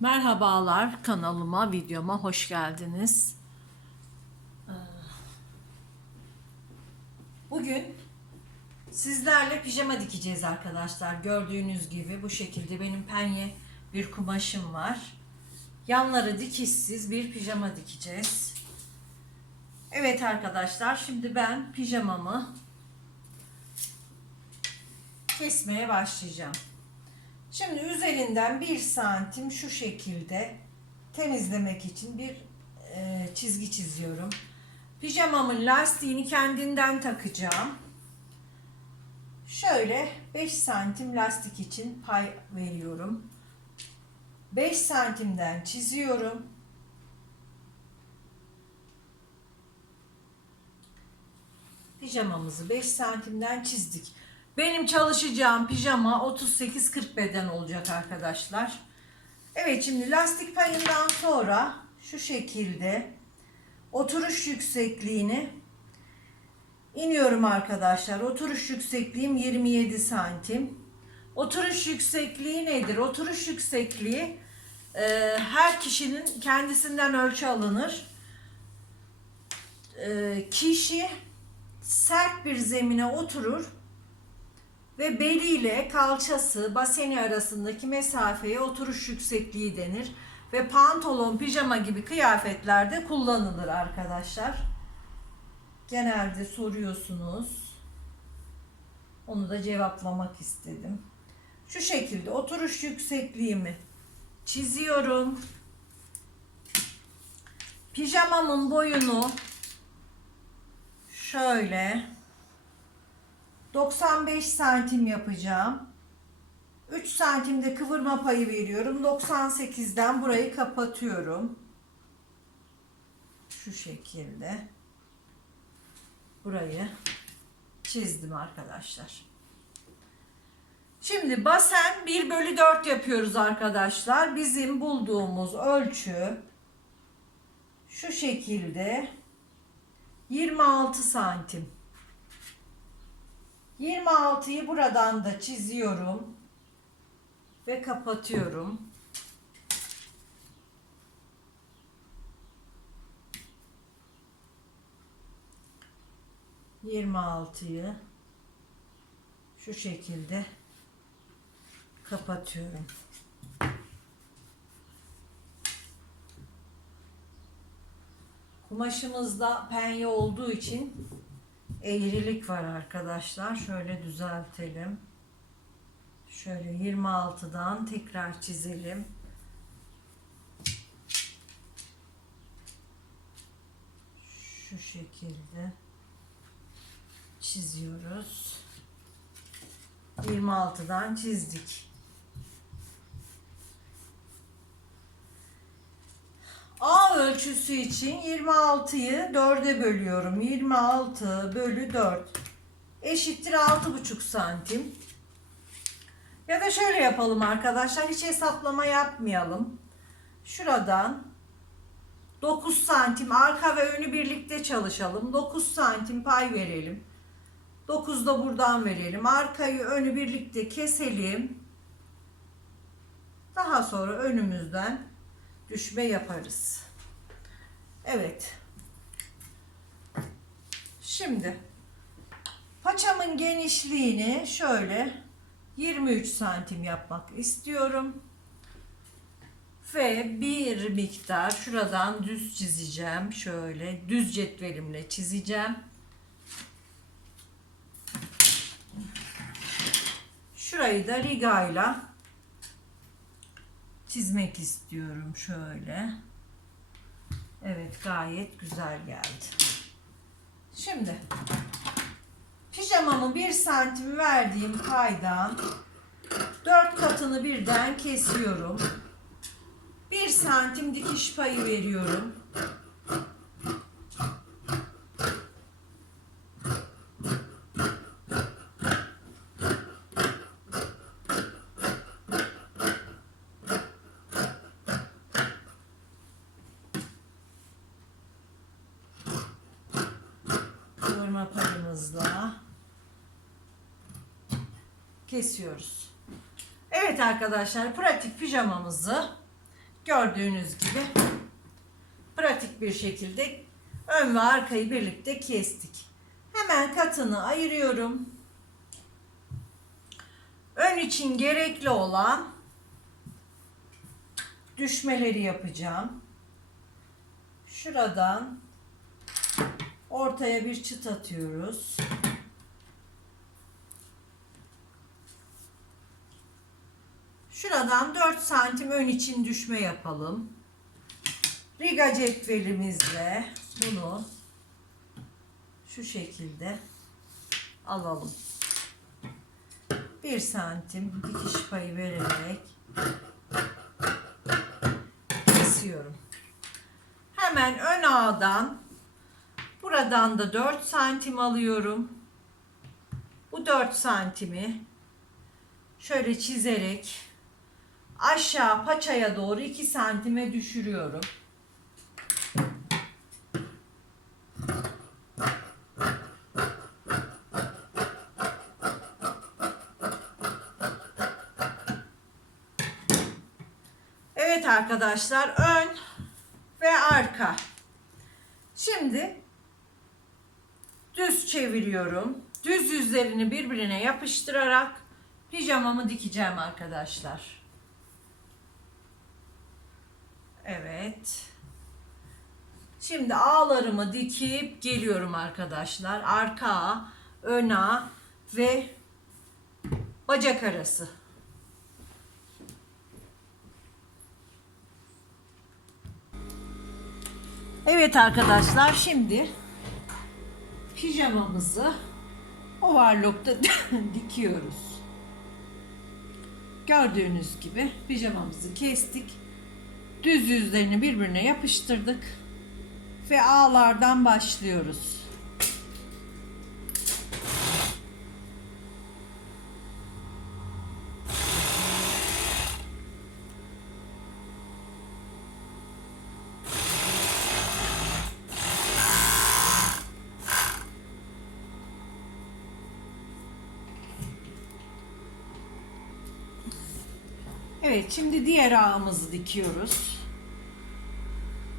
Merhabalar kanalıma, videoma hoş geldiniz. Ee, Bugün sizlerle pijama dikeceğiz arkadaşlar. Gördüğünüz gibi bu şekilde benim penye bir kumaşım var. Yanları dikişsiz bir pijama dikeceğiz. Evet arkadaşlar şimdi ben pijamamı kesmeye başlayacağım. Şimdi üzerinden bir santim şu şekilde temizlemek için bir e, çizgi çiziyorum. Pijamamın lastiğini kendinden takacağım. Şöyle 5 santim lastik için pay veriyorum. 5 santimden çiziyorum. Pijamamızı 5 santimden çizdik. Benim çalışacağım pijama 38-40 beden olacak arkadaşlar. Evet şimdi lastik payından sonra şu şekilde oturuş yüksekliğini iniyorum arkadaşlar. Oturuş yüksekliğim 27 santim. Oturuş yüksekliği nedir? Oturuş yüksekliği e, her kişinin kendisinden ölçü alınır. E, kişi sert bir zemine oturur ve beliyle kalçası baseni arasındaki mesafeye oturuş yüksekliği denir ve pantolon, pijama gibi kıyafetlerde kullanılır arkadaşlar. Genelde soruyorsunuz. Onu da cevaplamak istedim. Şu şekilde oturuş yüksekliğimi çiziyorum. Pijamamın boyunu şöyle 95 santim yapacağım. 3 santimde kıvırma payı veriyorum. 98'den burayı kapatıyorum. Şu şekilde. Burayı çizdim arkadaşlar. Şimdi basen 1 bölü 4 yapıyoruz arkadaşlar. Bizim bulduğumuz ölçü şu şekilde 26 santim. 26'yı buradan da çiziyorum ve kapatıyorum. Yirmi altıyı şu şekilde kapatıyorum. Kumaşımızda penye olduğu için eğrilik var arkadaşlar. Şöyle düzeltelim. Şöyle 26'dan tekrar çizelim. Şu şekilde çiziyoruz. 26'dan çizdik. Ölçüsü için 26'yı 4'e bölüyorum. 26 bölü 4 eşittir 6,5 santim. Ya da şöyle yapalım arkadaşlar. Hiç hesaplama yapmayalım. Şuradan 9 santim arka ve önü birlikte çalışalım. 9 santim pay verelim. 9 da buradan verelim. Arkayı önü birlikte keselim. Daha sonra önümüzden düşme yaparız. Evet. Şimdi paçamın genişliğini şöyle 23 santim yapmak istiyorum. Ve bir miktar şuradan düz çizeceğim. Şöyle düz cetvelimle çizeceğim. Şurayı da rigayla çizmek istiyorum şöyle. Evet gayet güzel geldi. Şimdi pijamamı bir santim verdiğim paydan dört katını birden kesiyorum. Bir santim dikiş payı veriyorum. Kıvırma payımızla kesiyoruz. Evet arkadaşlar pratik pijamamızı Gördüğünüz gibi pratik bir şekilde ön ve arkayı birlikte kestik. Hemen katını ayırıyorum. Ön için gerekli olan düşmeleri yapacağım. Şuradan ortaya bir çıt atıyoruz. Şuradan 4 santim ön için düşme yapalım. Riga cetvelimizle bunu şu şekilde alalım. 1 santim dikiş payı vererek kesiyorum. Hemen ön ağdan buradan da 4 santim alıyorum. Bu 4 santimi şöyle çizerek aşağı paçaya doğru 2 santime düşürüyorum. Evet arkadaşlar ön ve arka. Şimdi düz çeviriyorum. Düz yüzlerini birbirine yapıştırarak pijamamı dikeceğim arkadaşlar. Evet. Şimdi ağlarımı dikip geliyorum arkadaşlar. Arka ağ, ve bacak arası. Evet arkadaşlar şimdi pijamamızı overlock'ta dikiyoruz. Gördüğünüz gibi pijamamızı kestik. Düz yüzlerini birbirine yapıştırdık ve ağlardan başlıyoruz. Evet, şimdi diğer ağımızı dikiyoruz.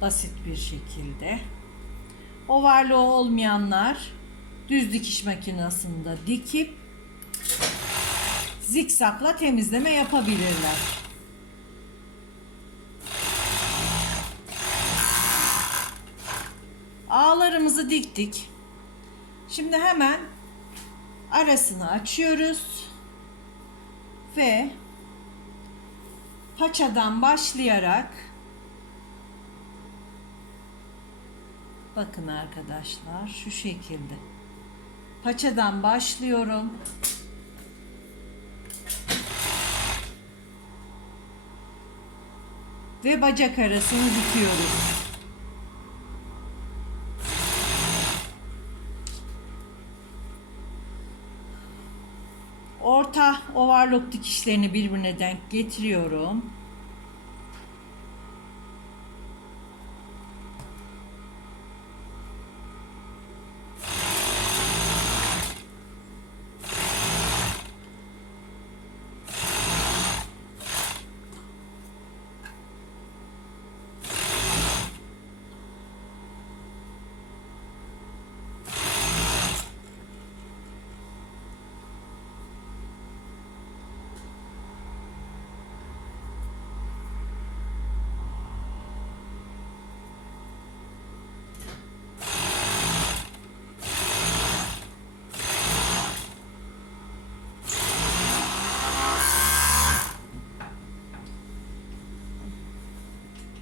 Basit bir şekilde. Ovarlı olmayanlar düz dikiş makinesinde dikip zikzakla temizleme yapabilirler. Ağlarımızı diktik. Şimdi hemen arasını açıyoruz ve paçadan başlayarak bakın arkadaşlar şu şekilde paçadan başlıyorum ve bacak arasını dikiyoruz. Orta overlock dikişlerini birbirine denk getiriyorum.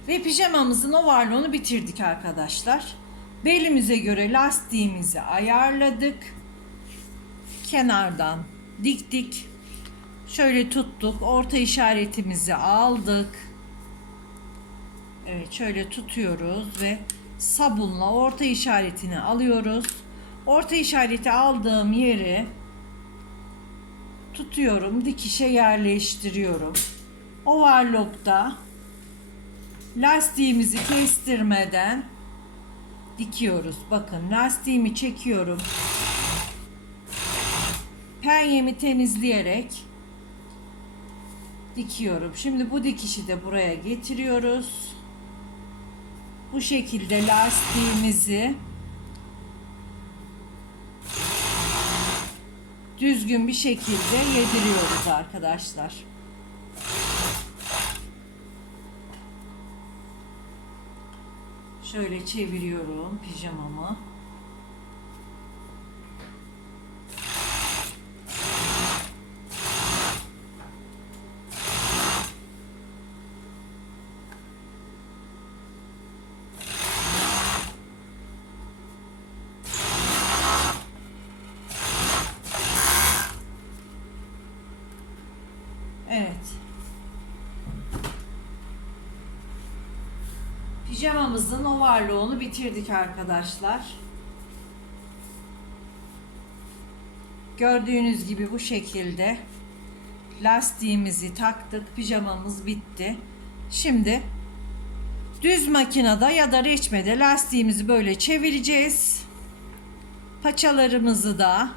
Ve pijamamızın ovarlığını bitirdik arkadaşlar. Belimize göre lastiğimizi ayarladık. Kenardan diktik. Şöyle tuttuk. Orta işaretimizi aldık. Evet şöyle tutuyoruz ve sabunla orta işaretini alıyoruz. Orta işareti aldığım yeri tutuyorum. Dikişe yerleştiriyorum. Overlock'ta lastiğimizi kestirmeden dikiyoruz. Bakın lastiğimi çekiyorum. Penyemi temizleyerek dikiyorum. Şimdi bu dikişi de buraya getiriyoruz. Bu şekilde lastiğimizi düzgün bir şekilde yediriyoruz arkadaşlar. Şöyle çeviriyorum pijamamı. Evet. Pijamamızın ovarluğunu bitirdik arkadaşlar. Gördüğünüz gibi bu şekilde lastiğimizi taktık. Pijamamız bitti. Şimdi düz makinede ya da reçmede lastiğimizi böyle çevireceğiz. Paçalarımızı da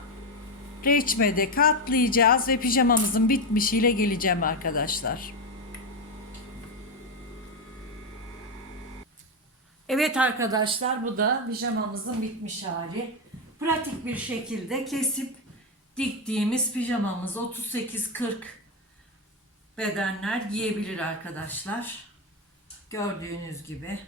reçmede katlayacağız ve pijamamızın bitmişiyle geleceğim arkadaşlar. Evet arkadaşlar bu da pijamamızın bitmiş hali. Pratik bir şekilde kesip diktiğimiz pijamamız 38-40 bedenler giyebilir arkadaşlar. Gördüğünüz gibi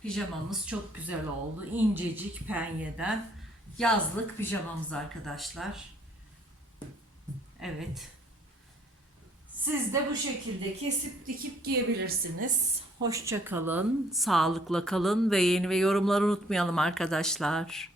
pijamamız çok güzel oldu. İncecik penyeden yazlık pijamamız arkadaşlar. Evet. Siz de bu şekilde kesip dikip giyebilirsiniz. Hoşça kalın, sağlıkla kalın ve yeni ve yorumları unutmayalım arkadaşlar.